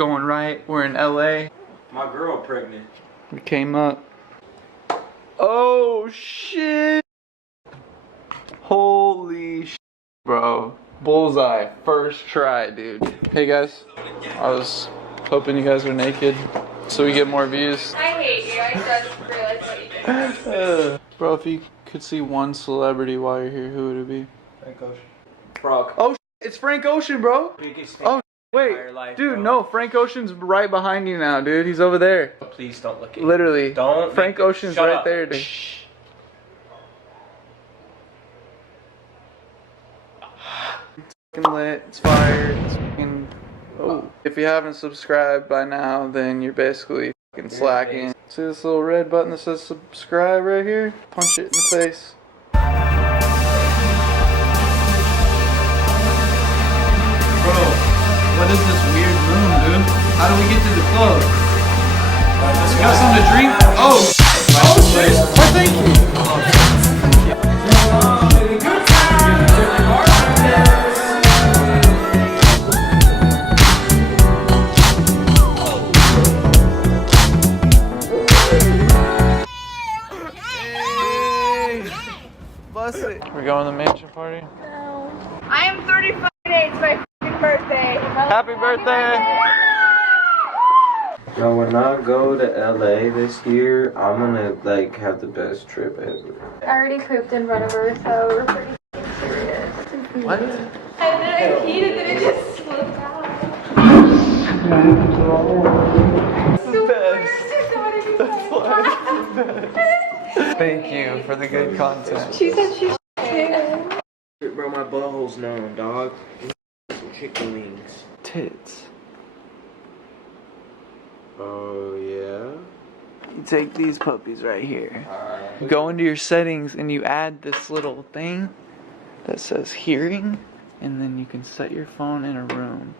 going right. We're in LA. My girl pregnant. We came up. Oh shit! Holy shit, bro. Bullseye. First try, dude. Hey guys. I was hoping you guys were naked so we get more views. I hate you. I just realized what you did. Bro, if you could see one celebrity while you're here, who would it be? Frank Ocean. Frog. Oh, it's Frank Ocean, bro. Biggest fan Oh, wait. life, Dude, bro. no. Frank Ocean's right behind you now, dude. He's over there. Please don't look at Literally. Don't. Frank Ocean's Shut right up. there, dude. Shh. It's fucking lit. It's fire. It's fucking... Oh. If you haven't subscribed by now, then you're basically fucking slacking. See this little red button that says subscribe right here? Punch it in the face. Bro, what is this weird room, dude? How do we get to the club? You got something to drink? Oh! Oh shit! Oh, thank you! Bust it. We're going to the mansion party? No. I am 35 days. It's my f***ing birthday. Happy birthday! Now, when I go to LA this year, I'm gonna like have the best trip ever. I already pooped in front of her, so we're pretty serious. What? And then I peed and then it just slipped out. Thank you for the good content. She said she's too. Bro, my butthole's numb, dog. Some chicken wings. Tits. Oh yeah. You take these puppies right here. Alright. You go into your settings and you add this little thing that says hearing, and then you can set your phone in a room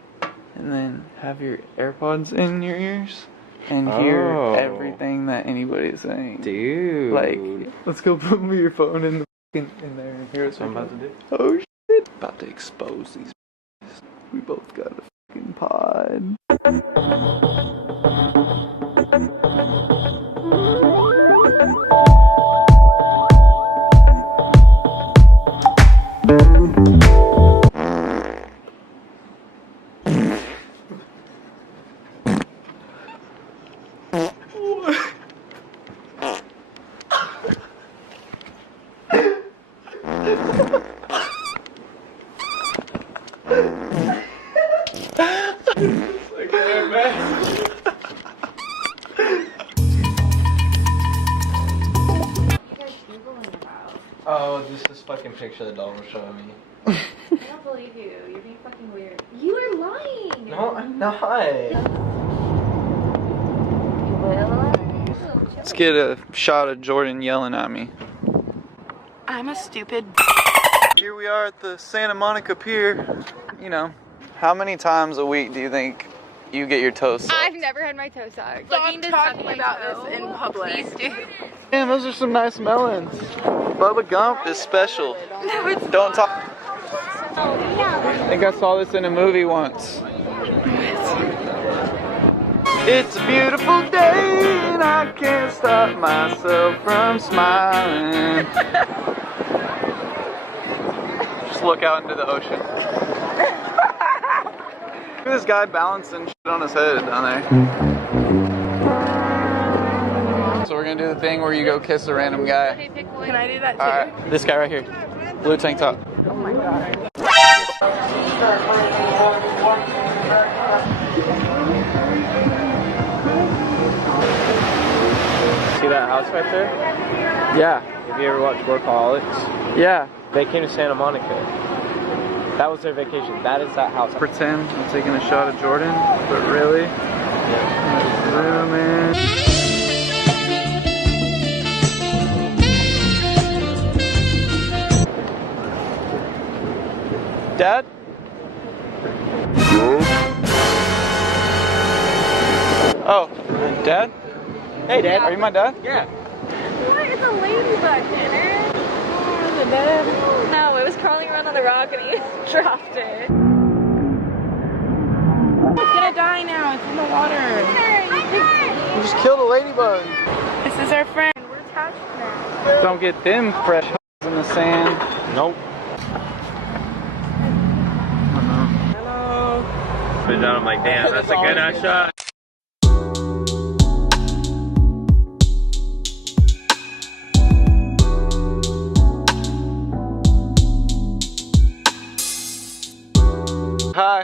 and then have your AirPods in your ears and hear everything that anybody's saying. Dude. Like, let's go put your phone in there and hear what I'm about to do. Oh shit. About to expose these. We both got a fucking pod. Oh, just this fucking picture the dog was showing me. I don't believe you. You're being fucking weird. You are lying. No, I'm not. Let's get a shot of Jordan yelling at me. I'm a stupid. Here we are at the Santa Monica Pier. You know, how many times a week do you think you get your toes sucked? I've never had my toe sucked. Stop talking about this in public. Please do. Damn, those are some nice melons. Bubba Gump is special. No, it's Don't talk. Oh, yeah. I think I saw this in a movie once. It's a beautiful day and I can't stop myself from smiling. Just look out into the ocean. Look at this guy balancing shit on his head down there. So we're gonna do the thing where you go kiss a random guy. Can I do that too? Alright, this guy right here. Blue tank top. Oh my god. See that house right there? Yeah. Have you ever watched Workaholics? Yeah. They came to Santa Monica. That was their vacation. That is that house. Pretend I'm taking a shot of Jordan, but really? Yeah. Real, man. Dad? Oh, Dad? Hey, Dad. Are you my dad? Yeah. What? It's a ladybug, Tanner. Oh, the bed. No, it was crawling around on the rock and he dropped it. It's gonna die now. It's in the water. You just killed a ladybug. This is our friend. We're attached now. Don't get them fresh in the sand. Nope. Hello. Put it down, I'm like, damn, that's a good ass shot. Hi.